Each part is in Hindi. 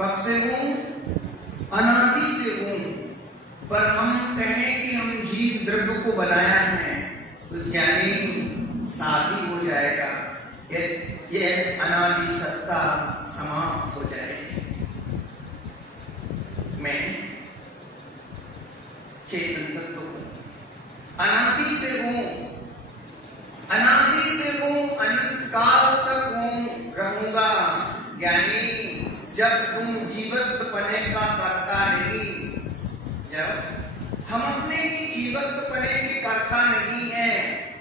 कब से हूँ? अनादि से हूँ। पर हम कहें कि हम जीव द्रव्य को बनाया है तो ज्ञानी शादी हो जाएगा, ये अनादि सत्ता समाप्त हो जाएगी। मैं चेतन तत्व हूं, अनादि से हूं, अनादि से हूं, अनंत काल तक हूं, रहूंगा। यानी जब तुम जीवत पने का करता नहीं, जब हम अपने ही जीवत पने के करता नहीं है,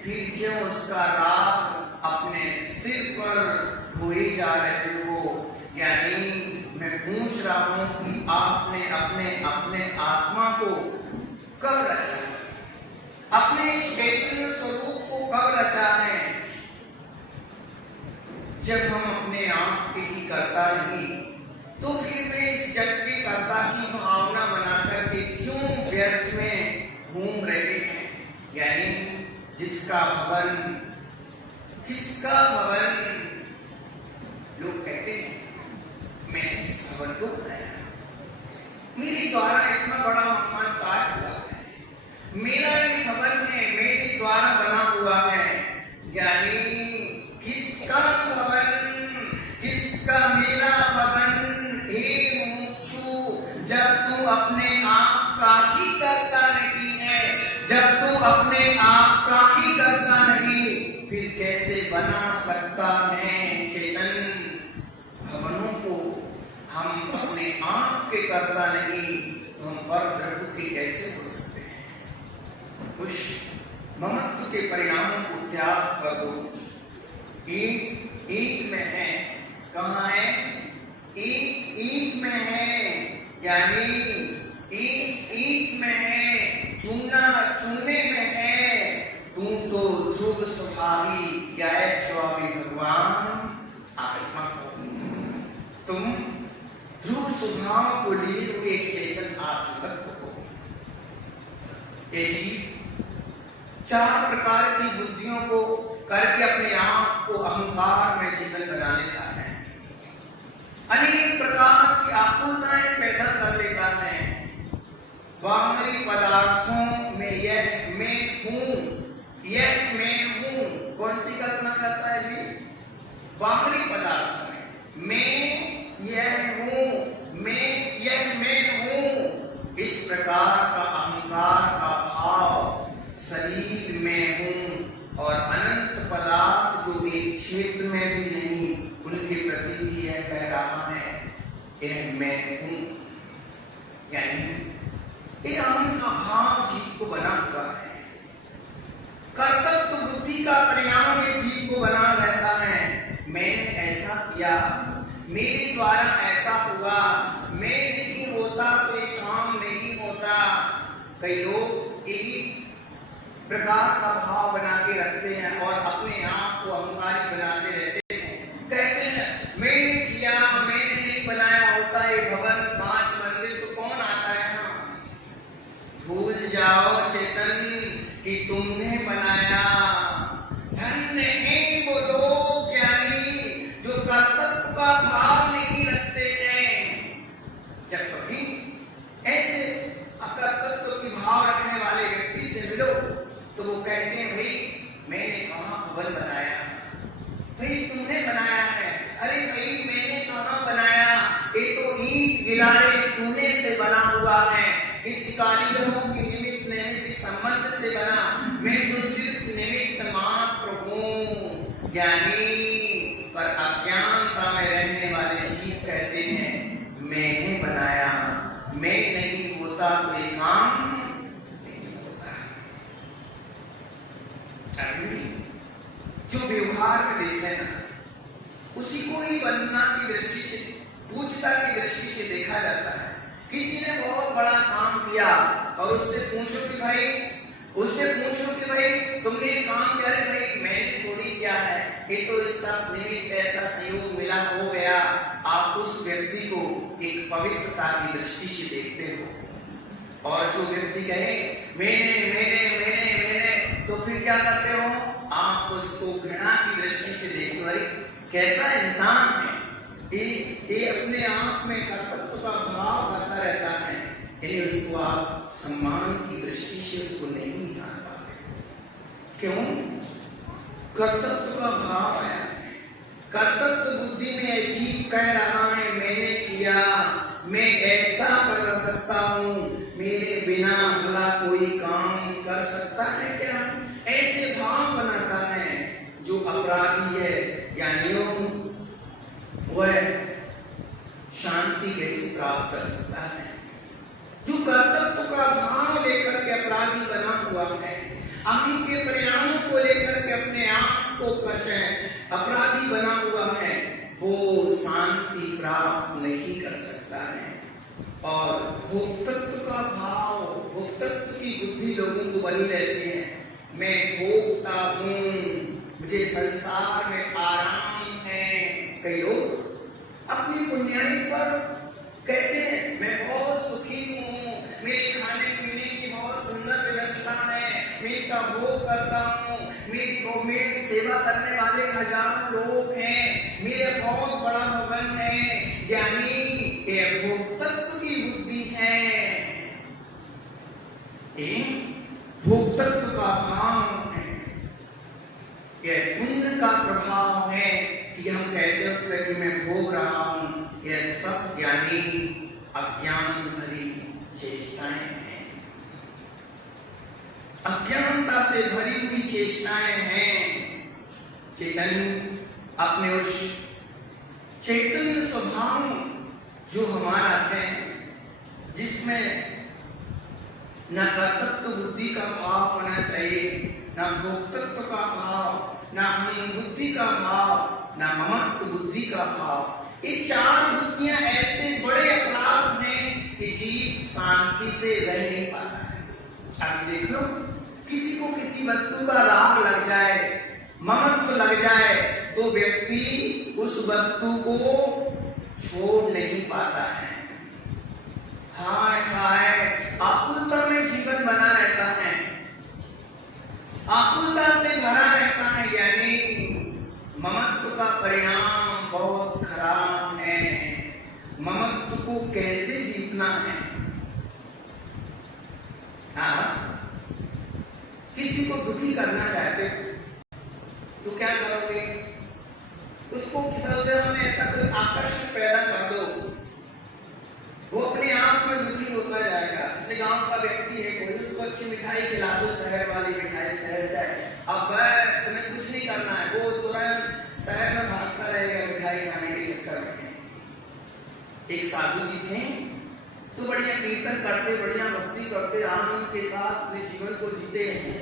फिर क्यों उसका राग अपने सिर पर ढोए जा रहे हो? यानी मैं पूछ रहा हूं कि आपने अपने अपने आत्मा को कब रचा, अपने चैतन्य स्वरूप को कब रचा है? जब हम अपने आप के ही करता नहीं, तो फिर मैं इस जग के कर्ता की भावना बनाकर के क्यों व्यर्थ में घूम रहे हैं? यानी जिसका भवन, किसका भवन? लोग कहते हैं मैं इस भवन को बनाया, मेरे द्वारा इतना बड़ा मकान काट हुआ है, मेरा ये भवन है, मेरे द्वारा बना हुआ है। यानी किसका भवन, किसका मेरा भवन? हे मुमुक्षु, जब तू अपने आप का ही करता नहीं है, जब तू अपने आप का ही करता नहीं, फिर कैसे बना सकता है चेतन भवनों को? हम अपने आप के करता नहीं तो हम पर द्रव्य के कैसे हो सकते हैं? उस ममत्व के परिणामों को त्याग कर दो। ईंट ईंट में है, कहाँ है? ईंट ईंट में है, यानी ईंट ईंट में है, चूना चूने में है। तुम तो ध्रुव स्वभावी ज्ञात स्वामी भगवान आत्मा हो, तुम ध्रुव स्वभाव को लिए हुए चेतन आत्मतत्व हो। ये जीव चार प्रकार की बुद्धियों को करके अपने आप को अहंकार में चेतन बना लेता है, अनेक प्रकार की आकुलताएं पैदा कर लेता है। बाहरी पदार्थों में यह मैं हूं, यह मैं हूं, कौन सी कल्पना करता है जी? बाहरी पदार्थों में मैं यह हूं, मैं यह मैं हूं, इस प्रकार का अहंकार का भाव शरीर में हूं और अनंत पदार्थ जो एक क्षेत्र में भी नहीं, उनके प्रति भी यह कह रहा है यह मैं हूं। यानी ये अहम का भाव जीव को बना हुआ है, कर्तव्य बुद्धि का परिणाम ये जीव को बना रहता है। मैंने ऐसा किया, मेरे द्वारा ऐसा हुआ, मैं नहीं होता तो ये काम नहीं होता। कई लोग यही प्रकार का भाव बना के रखते हैं और अपने आप को अहंकारी बनाते रहते हैं। कहते हैं मैंने किया, मैंने नहीं बनाया होता ये भवन, कांच, मंदिर, तो कौन आता है? हाँ, भूल जाओ चेतन कि तुमने बनाया। धन्य है वो लोग ज्ञानी जो कर्तव्य का भाव नहीं रखते हैं। जब कभी ऐसे अकर्तव्य की भाव रखने वाले व्यक्ति से मिलो तो वो कहते हैं भाई मैंने कहाँ भवन बनाया, भाई तुमने बनाया है। अरे भाई मैंने कहाँ बनाया, ये तो ईंट गिलाए चूने से बना हुआ है, इस कारीगरों की निमित्त नैमित्तिक संबंध से बना, मैं तो सिर्फ निमित्त मात्र हूँ। ज्ञानी पर अज्ञानता में रहने वाले जीव कहते हैं मैंने बनाया, मैं नहीं होता तो ये काम नहीं होता। जो व्यवहार में देख लेना, उसी को ही बनना की दृष्टि से, पूजता की दृष्टि से देखा जाता है। किसी ने बहुत बड़ा काम किया और उससे पूछो कि भाई तुमने ये काम किया? रे भाई मैंने थोड़ी किया है, ये तो इस सब निमित्त ऐसा संयोग मिला हो गया। आप उस व्यक्ति को एक पवित्रता की दृष्टि से देखते हो। और जो व्यक्ति कहे मैंने मैंने मैंने मैंने, तो फिर क्या करते हो? आप उसको घृणा की दृष्टि से देखते हो, कैसा इंसान है ये अपने आप में कर्तव्य का भाव करता रहता है। यानी उसको आप सम्मान की दृष्टि से उसको नहीं निहार पाते। क्यों? कर्तव्य का भाव आया, कर्तव्य बुद्धि में अजीब कह रहा है मैंने किया, मैं ऐसा कर सकता हूँ, मेरे बिना भला कोई काम कर सकता है क्या? ऐसे भाव बनाता है। जो अपराधी है यानी वह शांति कैसे प्राप्त कर सकता है? जो कर्तव्य का भाव लेकर के अपराधी बना हुआ है, अहम के परिणामों को लेकर के अपने आप को अपराधी बना हुआ है, वो शांति प्राप्त नहीं कर सकता है। और भोक्तत्व का भाव, भोक्तत्व की बुद्धि लोगों को बनी रहती है। मैं भोगता हूँ, मुझे संसार में आराम है। कई लोग अपनी पुण्याई पर कहते हैं मैं बहुत सुखी हूँ, मेरे खाने पीने की बहुत सुंदर व्यवस्था है, मैं इनका भोग करता हूँ, मेरी सेवा करने वाले हजारों लोग हैं, मेरा बहुत बड़ा भवन है। यानी ये भोक्तत्व की बुद्धि है, भोक्तत्व का भाव है, यह पुण्य का प्रभाव है कि हम कहते हैं उसमें कि मैं भोग रहा हूं। यह सब यानी अज्ञान भरी चेष्टाएं हैं, अज्ञानता से भरी हुई चेष्टाएं हैं। चैतन्य अपने उस चैतन्य स्वभाव जो हमारा है, जिसमें न कर्तव्य बुद्धि का भाव होना चाहिए, न भोक्तत्व का भाव, न हम बुद्धि का भाव, न ममत्व बुद्धि का भाव। ये चार बुद्धियां ऐसे बड़े अपराध हैं कि जीव शांति से रह नहीं पाता है। अब देख लो, किसी को किसी वस्तु का राग लग जाए, ममत्व लग जाए, तो व्यक्ति उस वस्तु को छोड़ नहीं पाता है। हाय हाय आकुलता में जीवन बना रहता है, आकुलता से भरा रहता है। यानी ममत्व का परिणाम बहुत खराब है। ममत्व को कैसे जीतना है? हाँ, किसी को दुखी करना चाहते तो क्या करोगे? उसको में ऐसा कोई आकर्षण पैदा कर दो, वो अपने आप में दुखी होता जाएगा। जैसे गांव का व्यक्ति है कोई, उसको अच्छी मिठाई खिला दो, शहर वाली मिठाई, शहर से अब बस तुम्हें कुछ नहीं करना है, वो तुरंत शहर में भागता रहेगा मिठाई खाने के चक्कर में। एक साधु जी थे, तो बढ़िया कीर्तन करते, बढ़िया भक्ति करते, आनंद के साथ अपने जीवन को जीते हैं।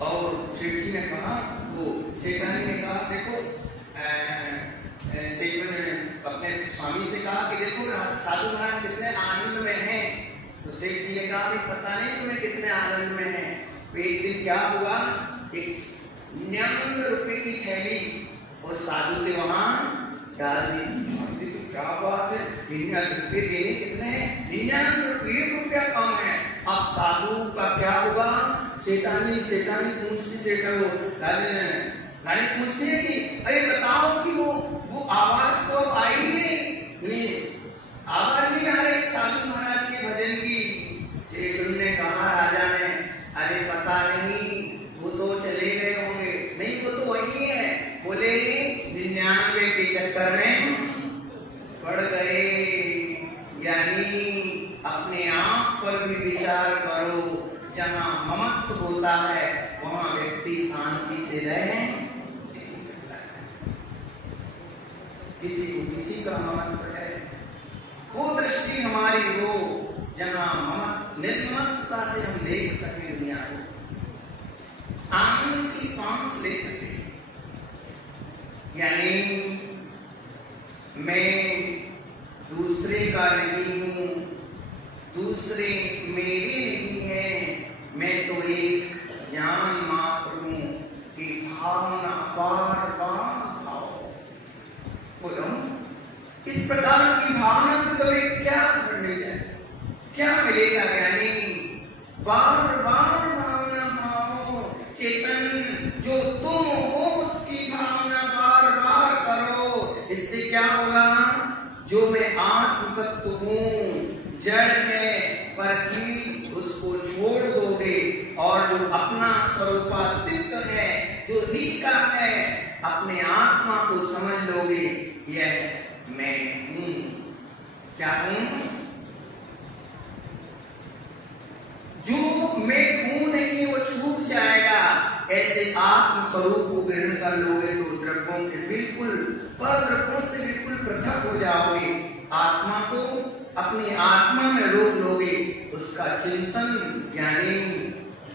और सेठ जी ने कहा, वो सेठानी ने कहा देखो, सेठ ने अपने स्वामी से कहा कि देखो साधु महाराज कितने आनंद में हैं। तो सेठ जी ने कहा पता नहीं तुम्हें कितने आनंद में हैं। एक दिन क्या हुआ, एक 99 रुपए की थैली और साधु के वहां डाल दी। क्या बात है, 99 रुपए देने कितने, 99 रुपया कम है। अब साधु का क्या हुआ, सेठानी पूछती, रानी पूछती है कि अरे बताओ कि वो आवाज तो अब आई नहीं, आवाज नहीं आ रही साधु महाराज के भजन की। सेठ ने कहा राजा ने, अरे पता नहीं, वो तो चले गए होंगे। नहीं, वो तो वही है। बोले 99 के चक्कर में पड़ गए। यानी अपने आप पर भी विचार करो, जहां ममत्व होता है वहां व्यक्ति शांति से रह नहीं सकता है। किसी को किसी का ममत्व है, वो दृष्टि हमारी हो जहां निर्ममता से हम देख सके दुनिया को, आनंद की सांस ले सके। यानी मैं दूसरे का नहीं हूं, दूसरे मेरे नहीं है, मैं तो एक ज्ञान मात्र हूं कि भावना बार बार भाव। बोलो, इस प्रकार की भावना से तो एक क्या मिलेगा, क्या मिलेगा? यानी बार बार भावना भाव। चेतन जो तुम हो उसकी भावना बार बार करो। इससे क्या होगा, जो मैं आत्म तत्व हूं, जड़ है, जो अपना स्वरूपास्तित्व है, जो निज का है, अपने आत्मा को समझ लोगे, यह मैं हूं। क्या हूं? जो मैं हूं नहीं वो छूट जाएगा। ऐसे आत्म स्वरूप को ग्रहण कर लोगे तो द्रव्यों के बिल्कुल पर द्रव्यों से बिल्कुल पृथक हो जाओगे। आत्मा को अपनी आत्मा में रोक लोगे, उसका चिंतन ज्ञानी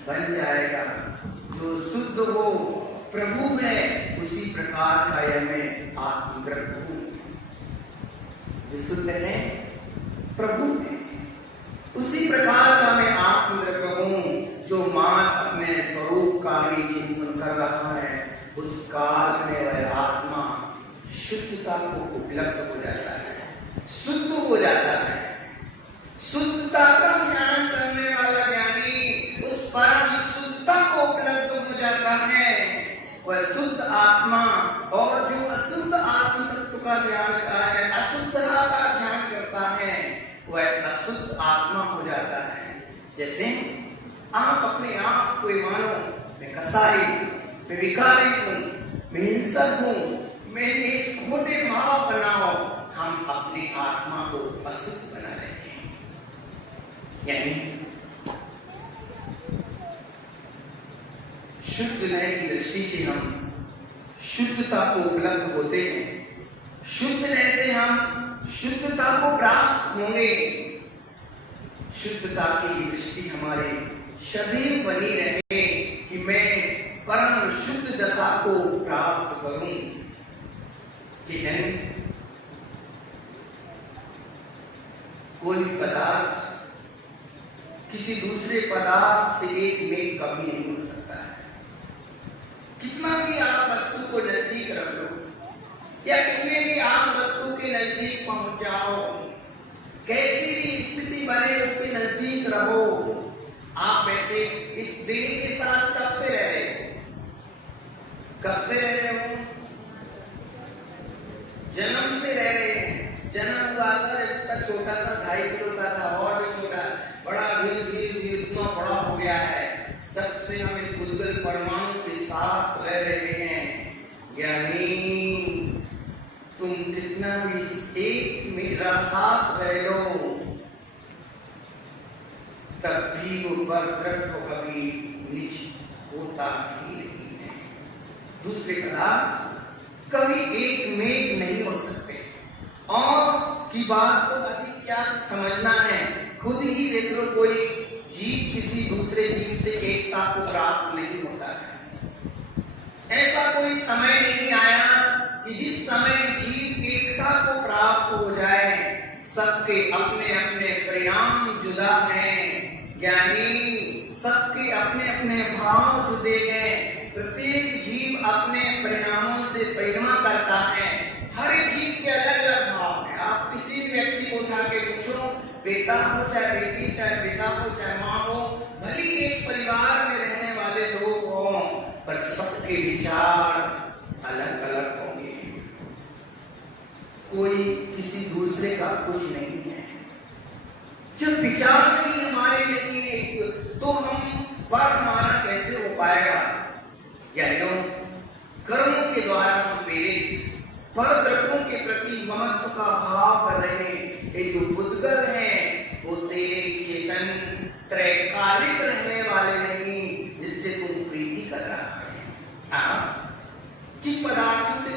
बन जाएगा। जो शुद्ध हो, प्रभु है, उसी प्रकार का यह मैं आत्मद्रव्य हूं। विशुद्ध है, प्रभु है, उसी प्रकार का मैं आत्मद्रव्य हूं। जो मान अपने स्वरूप का ही चिंतन कर रहा है, उस काल में वह आत्मा शुद्धता को उपलब्ध हो जाता है, शुद्ध हो जाता है। शुद्धता का ध्यान करने वाला ज्ञानी उस परम शुद्धता को उपलब्ध हो जाता है। वह शुद्ध आत्मा, और जो अशुद्ध आत्म तत्व का ध्यान करता है, अशुद्धता का ध्यान करता है, वह अशुद्ध आत्मा हो जाता है। जैसे आप अपने आप को मानो मैं कसाई, मैं विकारी हूं, मैं हिंसक हूं, मैं इस खोटे भाव बनाओ, हम अपनी आत्मा को अशुद्ध बना लेंगे। यानी शुद्ध नए की दृष्टि से हम शुद्धता को उपलब्ध होते हैं। शुद्ध जैसे हम शुद्धता को प्राप्त होंगे, शुद्धता की दृष्टि हमारे सदैव बनी रहे कि मैं परम शुद्ध दशा को प्राप्त करूं। कि कोई पदार्थ किसी दूसरे पदार्थ से एक में कभी नहीं हो सकता है। कितना भी आप वस्तु को नजदीक रख लो, या कितने भी आप वस्तु के नजदीक पहुंच जाओ, कैसी भी स्थिति बने उसके नजदीक रहो, आप ऐसे इस देह के साथ कब से रह रहे हो? कब से रह रहे हो? जन्म से रह रहे हैं। जन्म हुआ था इतना छोटा सा 2.5 किलो का था, और भी छोटा, बड़ा धीरे धीरे इतना बड़ा हो गया है। तब से हम एक बुद्गल परमाणु के साथ रह रहे हैं। यानी तुम कितना भी एक मेरा साथ रह लो, तब भी वो बरकत को कभी निश्चित होता ही नहीं है। दूसरे पदार्थ कभी एक में नहीं हो सकते। और की बात को अधिक क्या समझना है, खुद ही देख लो, कोई जीव किसी दूसरे जीव से एकता को प्राप्त नहीं होता है। ऐसा कोई समय नहीं आया कि जिस समय जीव एकता को प्राप्त हो जाए। सबके अपने अपने परिणाम जुदा हैं, यानी सबके अपने अपने भाव जुदे हैं। प्रत्येक जीव अपने परिणामों से परिणा करता है। हर जीव के अलग अलग भाव हैं। आप किसी भी व्यक्ति को उठा के पूछो, बेटा हो चाहे बेटी, चाहे पिता हो चाहे माँ हो, भली एक परिवार में रहने वाले लोग हों, पर सबके विचार अलग अलग होंगे। कोई किसी दूसरे का कुछ नहीं है। जब विचार नहीं हमारे नहीं है, तो हम पर हमारा कैसे हो पाएगा? यानी कर्मों के द्वारा हम प्रेरित पर द्रव्यों के प्रति महत्व का भाव कर रहे हैं। ये जो बुद्धगल है वो तेरे चेतन त्रैकालिक रहने वाले नहीं, जिससे तुम प्रीति कर रहा है। कि पदार्थ से